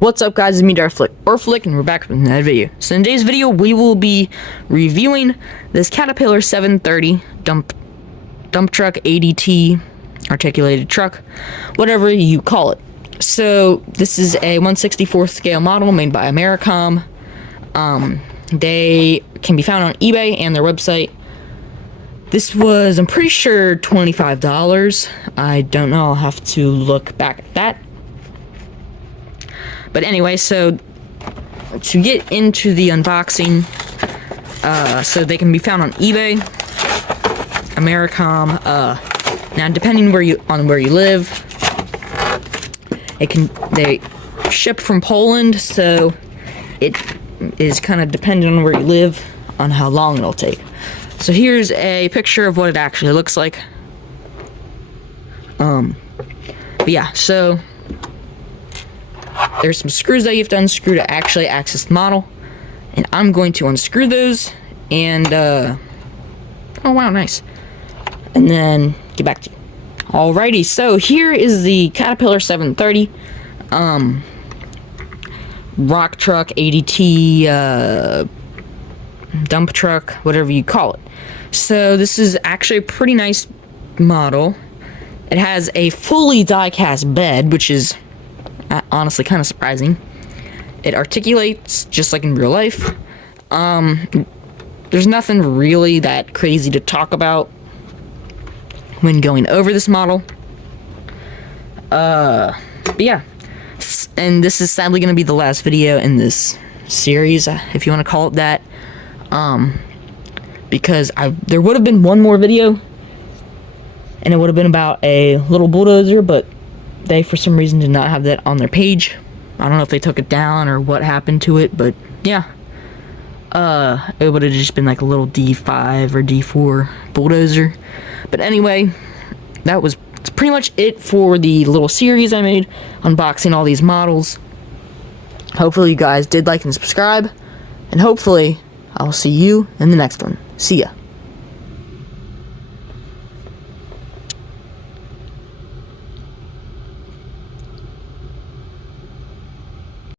What's up, guys? It's me, Darflick, or Flick, and we're back with another video. So in today's video, we will be reviewing this Caterpillar 730 dump truck, ADT, articulated truck, whatever you call it. So this is a 1/64th scale model made by Americom. They can be found on eBay and their website. This was, I'm pretty sure, $25. I don't know, I'll have to look back at that. But anyway, so to get into the unboxing, so they can be found on eBay, Americom. Now, depending where you live, they ship from Poland, so it is kind of dependent on where you live on how long it'll take. So here's a picture of what it actually looks like. But yeah, so there's some screws that you have to unscrew to actually access the model, and I'm going to unscrew those and oh wow, nice, and then get back to you. Alrighty, so here is the Caterpillar 730 rock truck, ADT, dump truck, whatever you call it. So this is actually a pretty nice model. It has a fully die-cast bed, which is honestly kind of surprising. It articulates just like in real life. There's nothing really that crazy to talk about when going over this model. But yeah, and this is sadly going to be the last video in this series, if you want to call it that. Because there would have been one more video, and it would have been about a little bulldozer, but they for some reason did not have that on their page. I don't know if they took it down or what happened to it, but yeah, it would have just been like a little D5 or D4 bulldozer. But anyway, that was pretty much it for the little series I made unboxing all these models. Hopefully you guys did like and subscribe, and hopefully I'll see you in the next one. See ya.